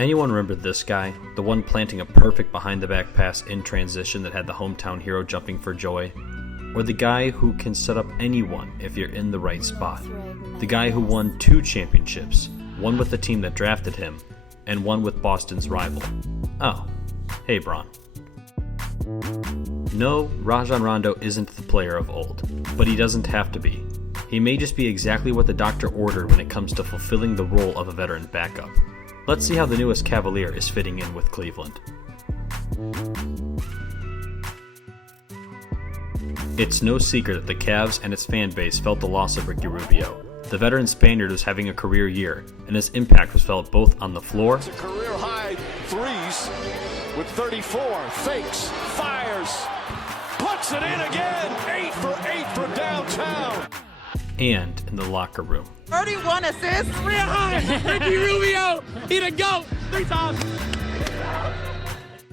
Anyone remember this guy? The one planting a perfect behind-the-back pass in transition that had the hometown hero jumping for joy? Or the guy who can set up anyone if you're in the right spot? The guy who won 2 championships, one with the team that drafted him, and one with Boston's rival. Oh, hey Bron. No, Rajon Rondo isn't the player of old, but he doesn't have to be. He may just be exactly what the doctor ordered when it comes to fulfilling the role of a veteran backup. Let's see how the newest Cavalier is fitting in with Cleveland. It's no secret that the Cavs and its fan base felt the loss of Ricky Rubio. The veteran Spaniard was having a career year, and his impact was felt both on the floor. It's a career-high threes with 34, fakes, fires, puts it in again, 8 for 8 from downtown. And in the locker room. 31 assists. Career high, Ricky Rubio, he the GOAT, 3 times.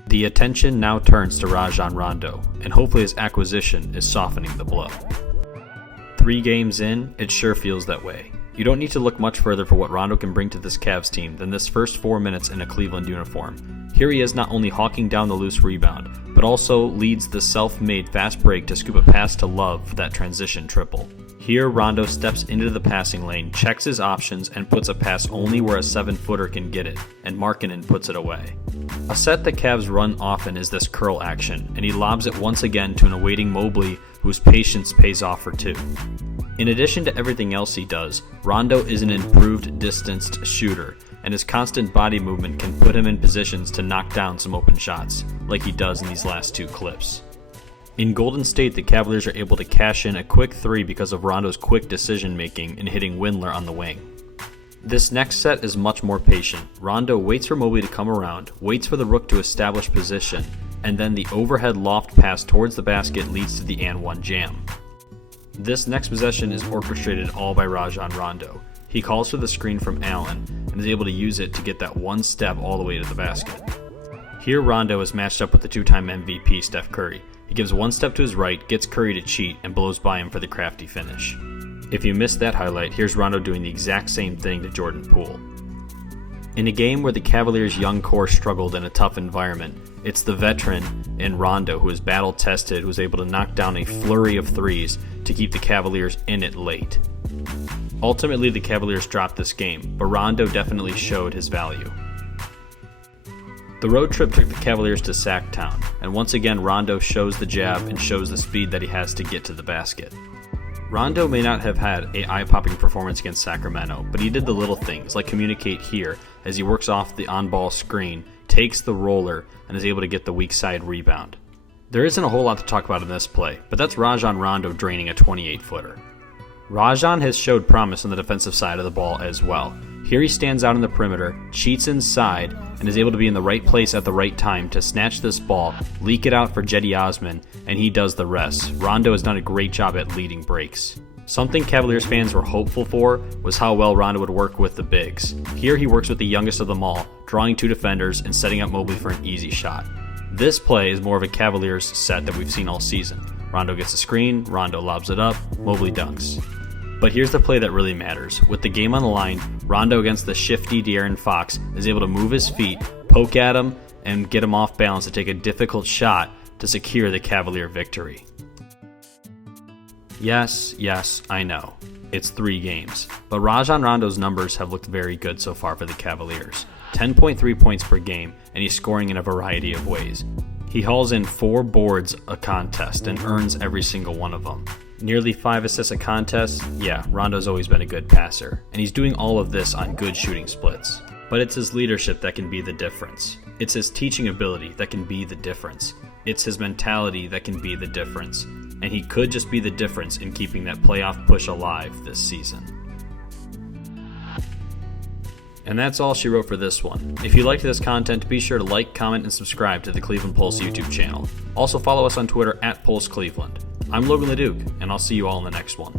The attention now turns to Rajon Rondo, and hopefully his acquisition is softening the blow. 3 games in, it sure feels that way. You don't need to look much further for what Rondo can bring to this Cavs team than this first 4 minutes in a Cleveland uniform. Here he is not only hawking down the loose rebound, but also leads the self-made fast break to scoop a pass to Love for that transition triple. Here Rondo steps into the passing lane, checks his options, and puts a pass only where a 7-footer can get it, and Markkanen puts it away. A set the Cavs run often is this curl action, and he lobs it once again to an awaiting Mobley whose patience pays off for 2. In addition to everything else he does, Rondo is an improved distanced shooter, and his constant body movement can put him in positions to knock down some open shots, like he does in these last 2 clips. In Golden State, the Cavaliers are able to cash in a quick 3 because of Rondo's quick decision-making in hitting Windler on the wing. This next set is much more patient. Rondo waits for Mobley to come around, waits for the Rook to establish position, and then the overhead loft pass towards the basket leads to the and-1 jam. This next possession is orchestrated all by Rajon Rondo. He calls for the screen from Allen and is able to use it to get that one step all the way to the basket. Here Rondo is matched up with the 2-time MVP Steph Curry. He gives one step to his right, gets Curry to cheat, and blows by him for the crafty finish. If you missed that highlight, here's Rondo doing the exact same thing to Jordan Poole. In a game where the Cavaliers' young core struggled in a tough environment, it's the veteran in Rondo who is battle-tested, who is able to knock down a flurry of threes to keep the Cavaliers in it late. Ultimately, the Cavaliers dropped this game, but Rondo definitely showed his value. The road trip took the Cavaliers to Sacktown, and once again Rondo shows the jab and shows the speed that he has to get to the basket. Rondo may not have had an eye-popping performance against Sacramento, but he did the little things, like communicate here as he works off the on-ball screen, takes the roller, and is able to get the weak side rebound. There isn't a whole lot to talk about in this play, but that's Rajon Rondo draining a 28-footer. Rajon has showed promise on the defensive side of the ball as well. Here he stands out on the perimeter, cheats inside, and is able to be in the right place at the right time to snatch this ball, leak it out for Cedi Osman, and he does the rest. Rondo has done a great job at leading breaks. Something Cavaliers fans were hopeful for was how well Rondo would work with the bigs. Here he works with the youngest of them all, drawing 2 defenders and setting up Mobley for an easy shot. This play is more of a Cavaliers set that we've seen all season. Rondo gets a screen, Rondo lobs it up, Mobley dunks. But here's the play that really matters. With the game on the line, Rondo against the shifty De'Aaron Fox is able to move his feet, poke at him, and get him off balance to take a difficult shot to secure the Cavalier victory. Yes, I know. It's 3 games. But Rajon Rondo's numbers have looked very good so far for the Cavaliers. 10.3 points per game, and he's scoring in a variety of ways. He hauls in 4 boards a contest and earns every single one of them. Nearly 5 assists a contest, yeah, Rondo's always been a good passer, and he's doing all of this on good shooting splits. But it's his leadership that can be the difference. It's his teaching ability that can be the difference. It's his mentality that can be the difference. And he could just be the difference in keeping that playoff push alive this season. And that's all she wrote for this one. If you liked this content, be sure to like, comment, and subscribe to the Cleveland Pulse YouTube channel. Also follow us on Twitter @PulseCleveland. I'm Logan LeDuc, and I'll see you all in the next one.